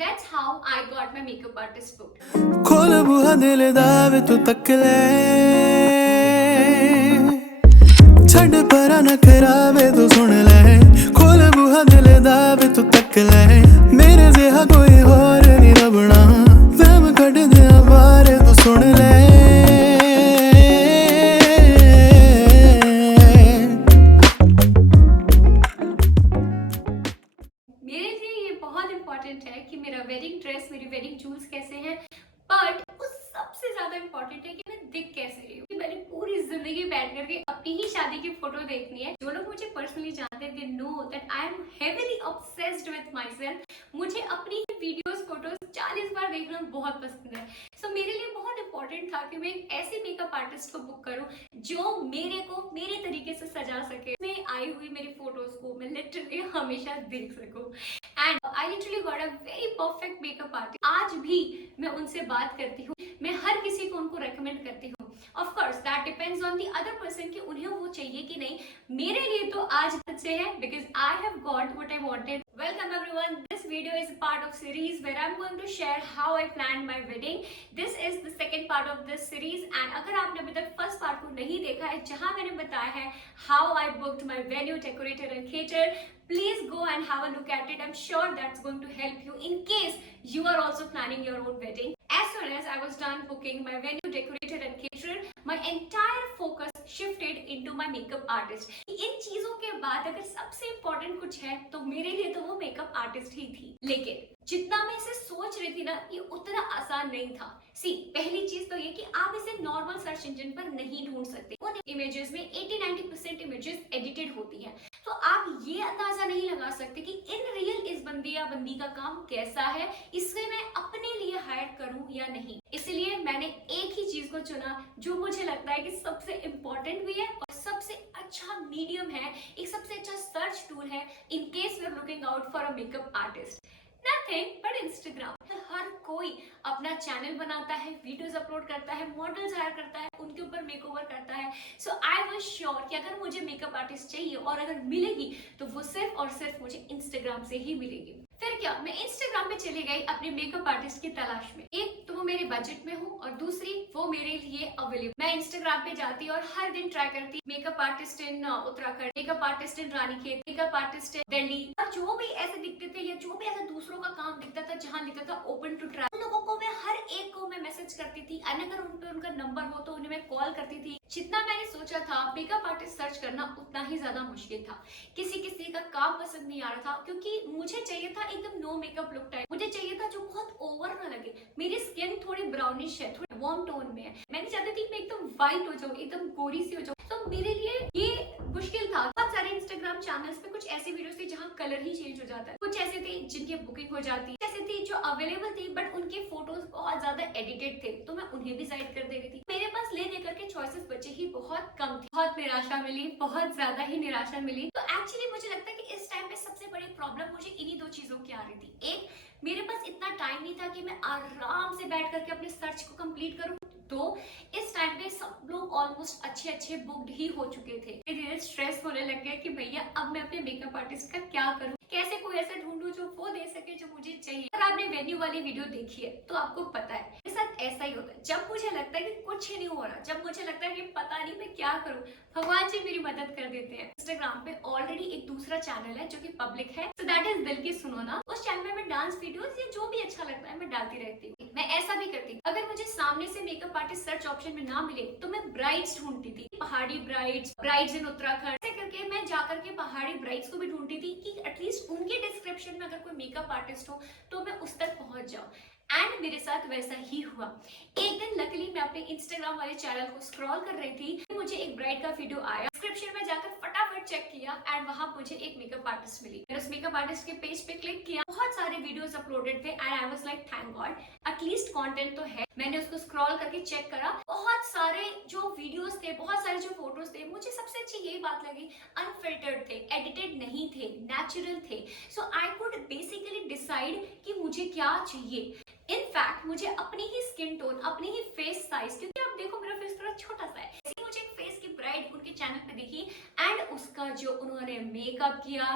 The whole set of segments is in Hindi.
that's how I got my makeup artist booked. खोल बुहा दिल दावे तू तक ले छड़ परा नखरावे तू सुन ले खोल बुहा दिल दावे तू तक ले मेरे जिहा कोई होर नहीं लभना वहम कट दे बारे तू सुन ले मेरे लिए ये बहुत इंपॉर्टेंट है कि मेरा वेडिंग ड्रेस, मेरी वेडिंग जूल्स कैसे हैं, बट उस सबसे ज्यादा इंपॉर्टेंट है कि मैं दिख कैसे रही हूँ। मैंने पूरी जिंदगी बैठ करके अपनी ही शादी की फोटो देखनी है। जो लोग मुझे पर्सनली जानते हैं, they know that I am heavily obsessed with my self. मुझे अपनी ही वीडियोस, फोटोज 40 बार देखना बहुत पसंद है। सो मेरे लिए बहुत इंपॉर्टेंट था कि मैं एक ऐसे मेकअप आर्टिस्ट को बुक करूं जो मेरे को मेरे तरीके से सजा सके। मैं आई हुई मेरी फोटोज को मैं लिटरली हमेशा देख सकूं। And I literally got a very perfect makeup artist. आज भी मैं उनसे बात करती हूँ, मैं हर किसी को उनको रेकमेंड करती हूँ। Of course that depends on the other person कि उन्हें वो चाहिए कि नहीं। मेरे लिए तो आज अच्छे है because I have got what I wanted. Welcome everyone. This video is a part of series where I'm going to share how I planned my wedding. This is the second part of this series and अगर आपने अभी तक first part को नहीं देखा है जहां मैंने बताया है how I booked my venue, decorator and caterer, please go and have a look at it. I'm sure that's going to help you in case you are also planning your own wedding. As soon as I was done booking my venue, decorator and caterer, my entire focus shifted into my makeup artist. इन चीजों के बाद अगर सबसे इम्पोर्टेंट कुछ है तो मेरे लिए तो वो मेकअप आर्टिस्ट ही थी। लेकिन जितना मैं इसे सोच रही थी ना, ये उतना आसान नहीं था। सी पहली चीज तो ये कि आप इसे नॉर्मल सर्च इंजन पर नहीं ढूंढ सकते। उन इमेजेस में 80-90% इमेजेस एडिटेड होती हैं, तो आप ये अंदाजा नहीं लगा सकते कि इन रियल इस बंदी या बंदी का काम कैसा है, इसे मैं अपने लिए हायर करूं या नहीं। इसलिए मैंने एक ही चीज को चुना जो मुझे लगता है कि सबसे इम्पोर्टेंट भी है और सबसे अच्छा मीडियम है, एक सबसे अच्छा सर्च टूल है in case we are looking out for a makeup artist. Nothing but Instagram. हर कोई अपना चैनल बनाता है, वीडियोस अपलोड करता है, मॉडल्स हायर करता है, उनके ऊपर मेकओवर करता है। सो आई वाज श्योर कि अगर मुझे मेकअप आर्टिस्ट चाहिए और अगर मिलेगी तो वो सिर्फ और सिर्फ मुझे इंस्टाग्राम से ही मिलेगी। फिर क्या, मैं इंस्टाग्राम पे चली गई अपने मेकअप आर्टिस्ट की तलाश में। एक तो वो मेरे बजट में हो और दूसरी वो मेरे लिए अवेलेबल। मैं इंस्टाग्राम पे जाती और हर दिन ट्राई करती makeup artist in Uttarakhand, makeup artist in Ranikhet, makeup artist in Delhi, और जो भी ऐसे दिखते थे या जो भी ऐसा दूसरों का काम दिखता था जहाँ लिखा था ओपन टू ट्राई, उन लोगों को मैं हर एक को मैं मैसेज करती थी। अगर उन पे उनका नंबर हो तो उन्हें मैं कॉल करती थी। जितना मैंने सोचा था मेकअप आर्टिस्ट सर्च करना उतना ही ज्यादा मुश्किल था। किसी किसी का काम पसंद नहीं आ रहा था क्योंकि मुझे चाहिए था एकदम नो मेकअप लुक टाइप। मुझे चाहिए था जो बहुत ओवर ना लगे। मेरी स्किन थोड़ी ब्राउनिश है, थोड़ी वार्म टोन में है। मैं नहीं चाहती थी मैं एकदम व्हाइट हो जाऊँ, एकदम गोरी सी हो जाऊँ। तो मेरे लिए ये मुश्किल था। बहुत सारे इंस्टाग्राम चैनल्स पे कुछ ऐसी वीडियोस थी जहाँ कलर ही चेंज हो जाता है, कुछ ऐसे थे जिनकी बुकिंग हो जाती, ऐसे थी जो अवेलेबल थी बट उनके फोटोज बहुत ज्यादा एडिटेड थे, तो मैं उन्हें भी साइड कर दे रही थी। मेरे पास ले देकर के चॉइसेस बचे ही बहुत कम थे। बहुत निराशा मिली, बहुत ज्यादा ही निराशा मिली। तो एक्चुअली मुझे लगता है कि इस टाइम पे सबसे बड़ी प्रॉब्लम मुझे इन्हीं दो चीजों की आ रही थी। एक, मेरे पास इतना टाइम नहीं था कि मैं आराम से बैठ करके अपने सर्च को कंप्लीट करूं। तो इस टाइम पे सब लोग ऑलमोस्ट अच्छे बुक्ड ही हो चुके थे। धीरे स्ट्रेस होने लग गया कि भैया अब मैं अपने मेकअप आर्टिस्ट का क्या करूं, कैसे कोई ऐसा ढूंढूं जो वो दे सके जो मुझे चाहिए। अगर आपने वेन्यू वाली वीडियो देखी है तो आपको पता है मेरे साथ ऐसा ही होता है। जब मुझे लगता है कि कुछ ही नहीं हो रहा, जब मुझे लगता है कि पता नहीं मैं क्या करूं, भगवान जी मेरी मदद कर देते हैं। इंस्टाग्राम पे ऑलरेडी एक दूसरा चैनल है जो कि पब्लिक है, सो दैट इज दिल की सुनो ना। उस चैनल में मैं डांस वीडियोस या जो भी अच्छा लगता है मैं डालती रहती हूँ। मैं ऐसा भी करती हूँ, अगर मुझे सामने से मेकअप आर्टिस्ट सर्च ऑप्शन में ना मिले तो मैं ब्राइड्स ढूंढती थी, पहाड़ी ब्राइड्स, ब्राइड्स इन उत्तराखंड, ऐसे करके मैं जाकर के पहाड़ी ब्राइड्स को भी ढूंढती थी कि एटलीस्ट उनके डिस्क्रिप्शन में अगर कोई मेकअप आर्टिस्ट हो तो मैं उस तक पहुंच जाऊं। एंड मेरे साथ वैसा ही हुआ। एक दिन लकीली मैं अपने इंस्टाग्राम वाले चैनल को स्क्रॉल कर रही थी, मुझे एक ब्राइड का वीडियो आया। डिस्क्रिप्शन में जाकर फटाफट चेक किया एंड वहां मुझे एक मेकअप आर्टिस्ट मिली। मैंने उस मेकअप आर्टिस्ट के पेज पे क्लिक किया, बहुत सारे वीडियोस अपलोडेड थे and I was like thank God at least content तो है। मैंने उसको स्क्रॉल करके चेक करा, बहुत सारे जो वीडियोस थे, बहुत सारे जो फोटोज थे, मुझे सबसे अच्छी यही बात लगी, अनफिल्टर्ड थे, एडिटेड नहीं थे, नेचुरल थे। सो आई कुड बेसिकली डिसाइड कि मुझे क्या चाहिए। इनफैक्ट मुझे अपनी ही स्किन टोन, अपनी ही फेस साइज, क्योंकि आप देखो मेरा फेस थोड़ा छोटा सा है, इसलिए मुझे एक फेस की ब्राइड उनके चैनल पे दिखी एंड उसका जो उन्होंने मेकअप किया,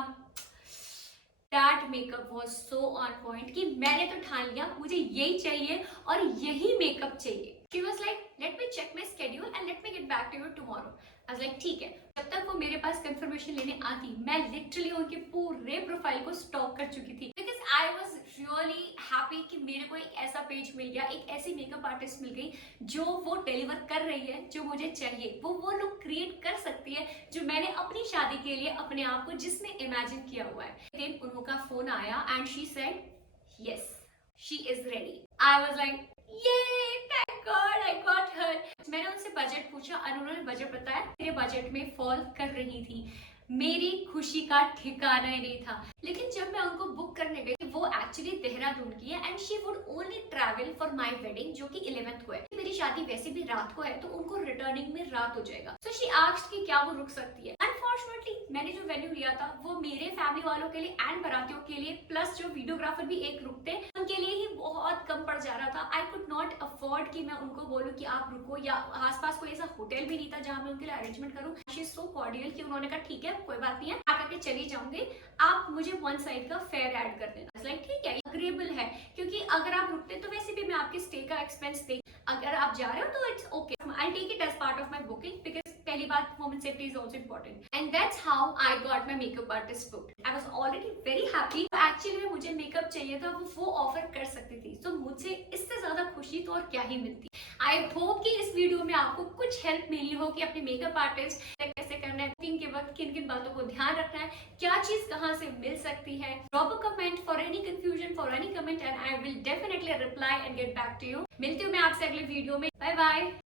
that makeup was so on point कि मैंने तो ठान लिया मुझे यही चाहिए और यही मेकअप चाहिए। She was like, let me check my schedule and let me get back to you tomorrow. I was like, ठीक है। जब तक वो मेरे पास कंफर्मेशन लेने आती, मैं लिटरली उनके पूरे प्रोफाइल को स्टॉक कर चुकी थी, because I was really happy कि मेरे को एक ऐसा पेज मिल गया, एक ऐसी मेकअप आर्टिस्ट मिल गई जो वो डिलीवर कर रही है जो मुझे चाहिए, वो लुक क्रिएट कर सकती है जो मैंने अपनी शादी के लिए अपने आप को जिसमें इमेजिन किया हुआ है। देन उनका फोन आया and she said yes she is ready. I was like ये thank God I got her. मैंने उनसे बजट पूछा और उन्होंने बजट बताया, मेरे बजट में फॉल कर रही थी। मेरी खुशी का ठिकाना ही नहीं था। लेकिन जब मैं उनको बुक करने गई, वो एक्चुअली देहरादून की है and she would only travel for my wedding जो कि 11th को है। मेरी शादी वैसे भी रात को है तो उनको रिटर्निंग में रात हो जाएगा। सो शी आस्क्ड कि क्या वो रुक सकती है। अनफॉर्चुनेटली मैंने जो वेन्यू लिया था वो मेरे फैमिली वालों के लिए एंड बारातियों के लिए प्लस जो वीडियोग्राफर भी एक रुकते उनके लिए ही बहुत कम पड़ जा रहा था। आई कुड नॉट अफोर्ड कि मैं उनको बोलूं कि आप रुको, या आसपास कोई ऐसा होटल भी नहीं था जहां मैं उनके लिए अरेंजमेंट करूं। शी इज सो कॉर्डियल कि उन्होंने कहा ठीक है कोई बात नहीं है, आकर के चली जाऊंगी, आप मुझे वन साइड का फेयर ऐड कर देना। लाइक ठीक है, अग्रीएबल है, क्योंकि अगर आप रुकते तो वैसे भी मैं आपके स्टे का एक्सपेंस दे, अगर आप जा रहे हो तो it's okay, I take it as part of my booking because पहली बात women safety is also important and that's how I got my makeup artist booked. I was already very happy. Actually में मुझे मेकअप चाहिए था, वो ऑफर कर सकती थी, तो मुझे इससे ज्यादा खुशी तो और क्या ही मिलती। आई होप कि इस वीडियो में आपको कुछ हेल्प मिली हो कि अपने मेकअप आर्टिस्ट कैसे करना है, बुकिंग के वक्त किन किन बातों को ध्यान रखना है, क्या चीज कहाँ से मिल सकती है। Drop a comment for any confusion, for any comment and I will definitely reply and get back to you. मिलती हूँ मैं आपसे अगले वीडियो में। Bye bye.